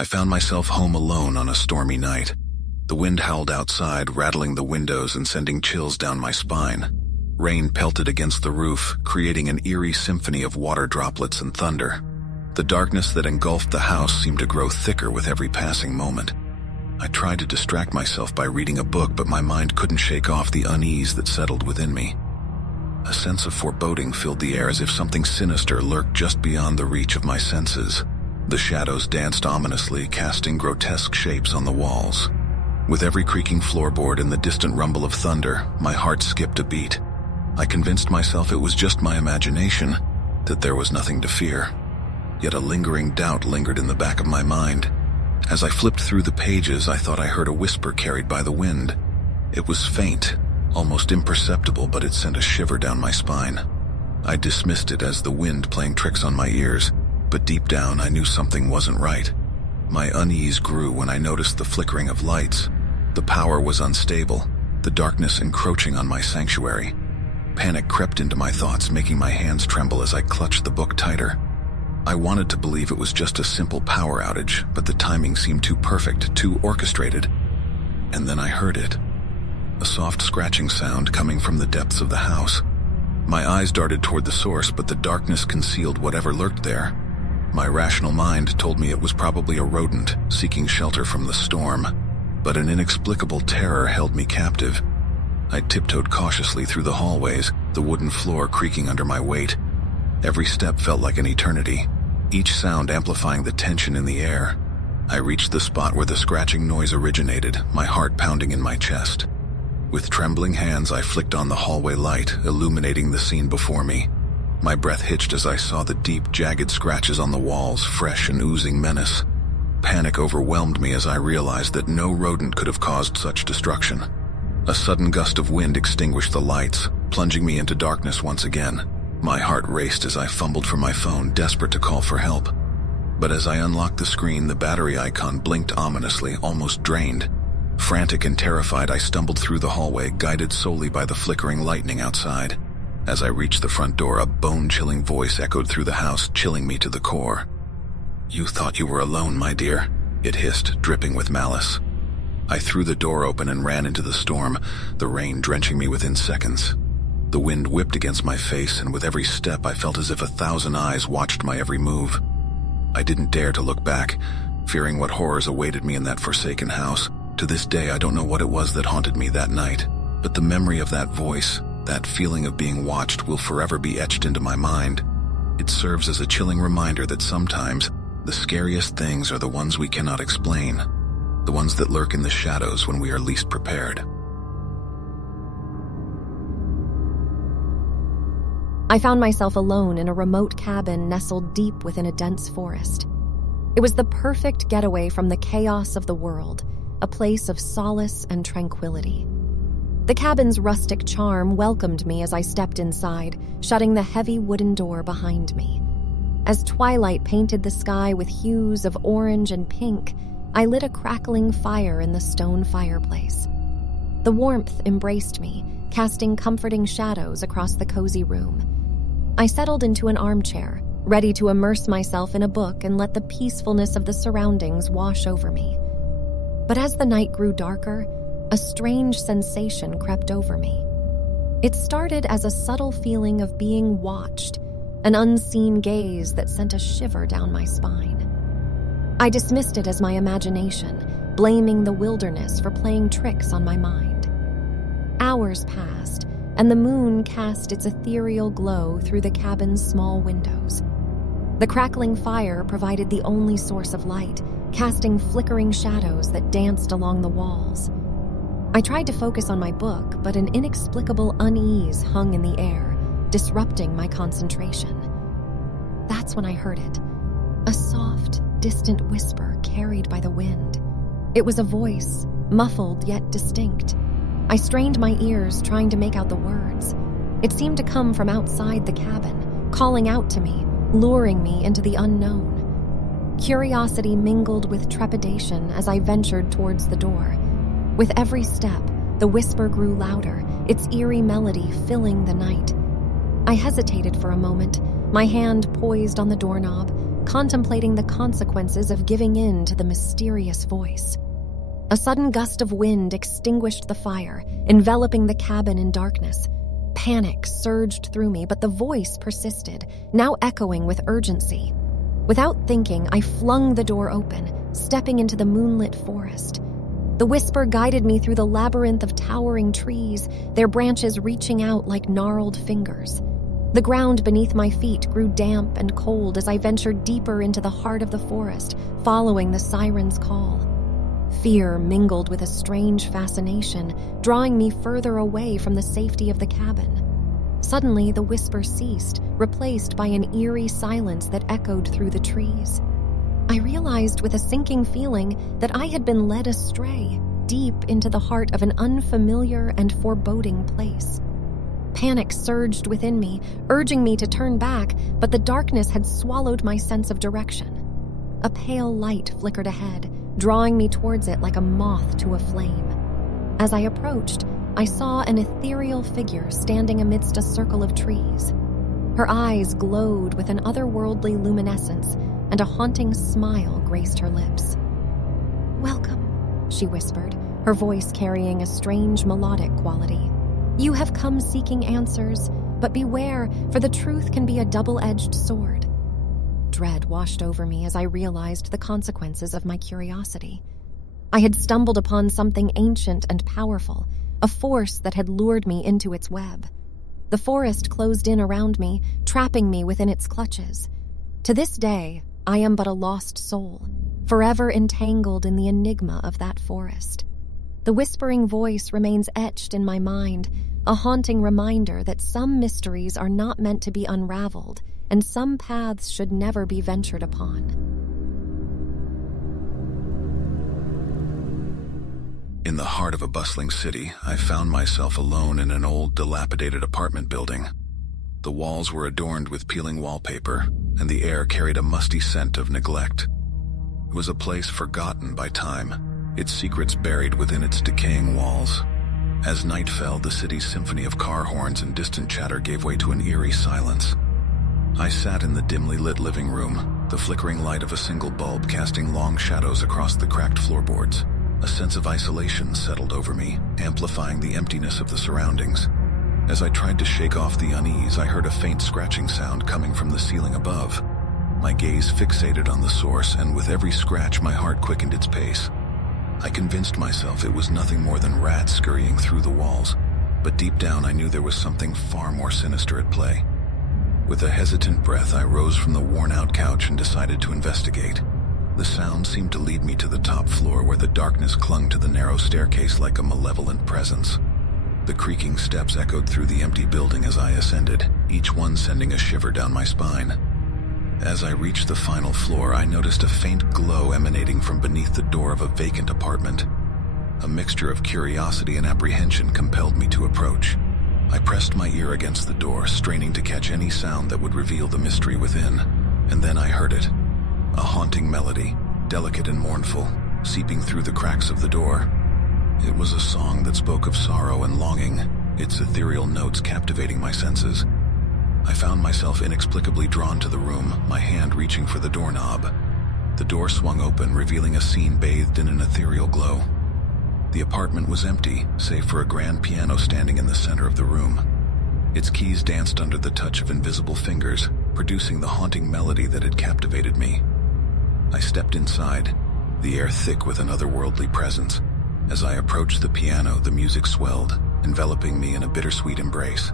I found myself home alone on a stormy night. The wind howled outside, rattling the windows and sending chills down my spine. Rain pelted against the roof, creating an eerie symphony of water droplets and thunder. The darkness that engulfed the house seemed to grow thicker with every passing moment. I tried to distract myself by reading a book, but my mind couldn't shake off the unease that settled within me. A sense of foreboding filled the air, as if something sinister lurked just beyond the reach of my senses. The shadows danced ominously, casting grotesque shapes on the walls. With every creaking floorboard and the distant rumble of thunder, my heart skipped a beat. I convinced myself it was just my imagination, that there was nothing to fear. Yet a lingering doubt lingered in the back of my mind. As I flipped through the pages, I thought I heard a whisper carried by the wind. It was faint, almost imperceptible, but it sent a shiver down my spine. I dismissed it as the wind playing tricks on my ears, but deep down I knew something wasn't right. My unease grew when I noticed the flickering of lights. The power was unstable, the darkness encroaching on my sanctuary. Panic crept into my thoughts, making my hands tremble as I clutched the book tighter. I wanted to believe it was just a simple power outage, but the timing seemed too perfect, too orchestrated. And then I heard it. A soft scratching sound coming from the depths of the house. My eyes darted toward the source, but the darkness concealed whatever lurked there. My rational mind told me it was probably a rodent seeking shelter from the storm, but an inexplicable terror held me captive. I tiptoed cautiously through the hallways, the wooden floor creaking under my weight. Every step felt like an eternity, each sound amplifying the tension in the air. I reached the spot where the scratching noise originated, my heart pounding in my chest. With trembling hands, I flicked on the hallway light, illuminating the scene before me. My breath hitched as I saw the deep, jagged scratches on the walls, fresh and oozing menace. Panic overwhelmed me as I realized that no rodent could have caused such destruction. A sudden gust of wind extinguished the lights, plunging me into darkness once again. My heart raced as I fumbled for my phone, desperate to call for help. But as I unlocked the screen, the battery icon blinked ominously, almost drained. Frantic and terrified, I stumbled through the hallway, guided solely by the flickering lightning outside. As I reached the front door, a bone-chilling voice echoed through the house, chilling me to the core. "You thought you were alone, my dear," it hissed, dripping with malice. I threw the door open and ran into the storm, the rain drenching me within seconds. The wind whipped against my face, and with every step I felt as if 1,000 eyes watched my every move. I didn't dare to look back, fearing what horrors awaited me in that forsaken house. To this day, I don't know what it was that haunted me that night, but the memory of that voice, that feeling of being watched, will forever be etched into my mind. It serves as a chilling reminder that sometimes the scariest things are the ones we cannot explain, the ones that lurk in the shadows when we are least prepared. I found myself alone in a remote cabin nestled deep within a dense forest. It was the perfect getaway from the chaos of the world, a place of solace and tranquility. The cabin's rustic charm welcomed me as I stepped inside, shutting the heavy wooden door behind me. As twilight painted the sky with hues of orange and pink, I lit a crackling fire in the stone fireplace. The warmth embraced me, casting comforting shadows across the cozy room. I settled into an armchair, ready to immerse myself in a book and let the peacefulness of the surroundings wash over me. But as the night grew darker, a strange sensation crept over me. It started as a subtle feeling of being watched, an unseen gaze that sent a shiver down my spine. I dismissed it as my imagination, blaming the wilderness for playing tricks on my mind. Hours passed, and the moon cast its ethereal glow through the cabin's small windows. The crackling fire provided the only source of light, casting flickering shadows that danced along the walls. I tried to focus on my book, but an inexplicable unease hung in the air, disrupting my concentration. That's when I heard it, a soft, distant whisper carried by the wind. It was a voice, muffled yet distinct. I strained my ears, trying to make out the words. It seemed to come from outside the cabin, calling out to me, luring me into the unknown. Curiosity mingled with trepidation as I ventured towards the door. With every step, the whisper grew louder, its eerie melody filling the night. I hesitated for a moment, my hand poised on the doorknob, contemplating the consequences of giving in to the mysterious voice. A sudden gust of wind extinguished the fire, enveloping the cabin in darkness. Panic surged through me, but the voice persisted, now echoing with urgency. Without thinking, I flung the door open, stepping into the moonlit forest. The whisper guided me through the labyrinth of towering trees, their branches reaching out like gnarled fingers. The ground beneath my feet grew damp and cold as I ventured deeper into the heart of the forest, following the siren's call. Fear mingled with a strange fascination, drawing me further away from the safety of the cabin. Suddenly, the whisper ceased, replaced by an eerie silence that echoed through the trees. I realized with a sinking feeling that I had been led astray, deep into the heart of an unfamiliar and foreboding place. Panic surged within me, urging me to turn back, but the darkness had swallowed my sense of direction. A pale light flickered ahead, drawing me towards it like a moth to a flame. As I approached, I saw an ethereal figure standing amidst a circle of trees. Her eyes glowed with an otherworldly luminescence, and a haunting smile graced her lips. "Welcome," she whispered, her voice carrying a strange melodic quality. "You have come seeking answers, but beware, for the truth can be a double-edged sword." Dread washed over me as I realized the consequences of my curiosity. I had stumbled upon something ancient and powerful, a force that had lured me into its web. The forest closed in around me, trapping me within its clutches. To this day, I am but a lost soul, forever entangled in the enigma of that forest. The whispering voice remains etched in my mind, a haunting reminder that some mysteries are not meant to be unraveled, and some paths should never be ventured upon. In the heart of a bustling city, I found myself alone in an old, dilapidated apartment building. The walls were adorned with peeling wallpaper, and the air carried a musty scent of neglect. It was a place forgotten by time, its secrets buried within its decaying walls. As night fell, the city's symphony of car horns and distant chatter gave way to an eerie silence. I sat in the dimly lit living room, the flickering light of a single bulb casting long shadows across the cracked floorboards. A sense of isolation settled over me, amplifying the emptiness of the surroundings. As I tried to shake off the unease, I heard a faint scratching sound coming from the ceiling above. My gaze fixated on the source, and with every scratch, my heart quickened its pace. I convinced myself it was nothing more than rats scurrying through the walls, but deep down I knew there was something far more sinister at play. With a hesitant breath, I rose from the worn-out couch and decided to investigate. The sound seemed to lead me to the top floor, where the darkness clung to the narrow staircase like a malevolent presence. The creaking steps echoed through the empty building as I ascended, each one sending a shiver down my spine. As I reached the final floor, I noticed a faint glow emanating from beneath the door of a vacant apartment. A mixture of curiosity and apprehension compelled me to approach. I pressed my ear against the door, straining to catch any sound that would reveal the mystery within, and then I heard it. A haunting melody, delicate and mournful, seeping through the cracks of the door. It was a song that spoke of sorrow and longing, its ethereal notes captivating my senses. I found myself inexplicably drawn to the room, my hand reaching for the doorknob. The door swung open, revealing a scene bathed in an ethereal glow. The apartment was empty, save for a grand piano standing in the center of the room. Its keys danced under the touch of invisible fingers, producing the haunting melody that had captivated me. I stepped inside, the air thick with an otherworldly presence. As I approached the piano, the music swelled, enveloping me in a bittersweet embrace.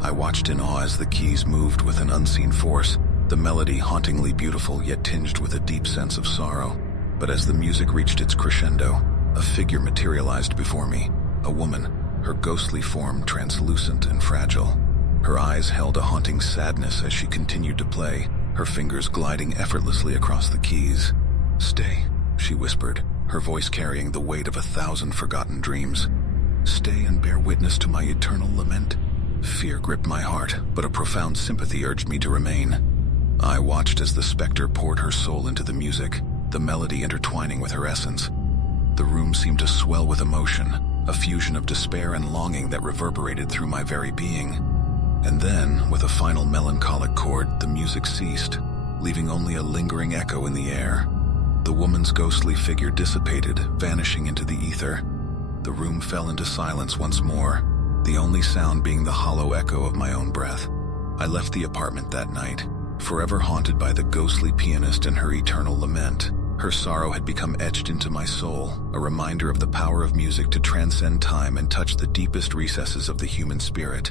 I watched in awe as the keys moved with an unseen force, the melody hauntingly beautiful yet tinged with a deep sense of sorrow. But as the music reached its crescendo, a figure materialized before me, a woman, her ghostly form translucent and fragile. Her eyes held a haunting sadness as she continued to play, her fingers gliding effortlessly across the keys. "Stay," she whispered, her voice carrying the weight of 1,000 forgotten dreams. "Stay and bear witness to my eternal lament." Fear gripped my heart, but a profound sympathy urged me to remain. I watched as the specter poured her soul into the music, the melody intertwining with her essence. The room seemed to swell with emotion, a fusion of despair and longing that reverberated through my very being. And then, with a final melancholic chord, the music ceased, leaving only a lingering echo in the air. The woman's ghostly figure dissipated, vanishing into the ether. The room fell into silence once more, the only sound being the hollow echo of my own breath. I left the apartment that night, forever haunted by the ghostly pianist and her eternal lament. Her sorrow had become etched into my soul, a reminder of the power of music to transcend time and touch the deepest recesses of the human spirit.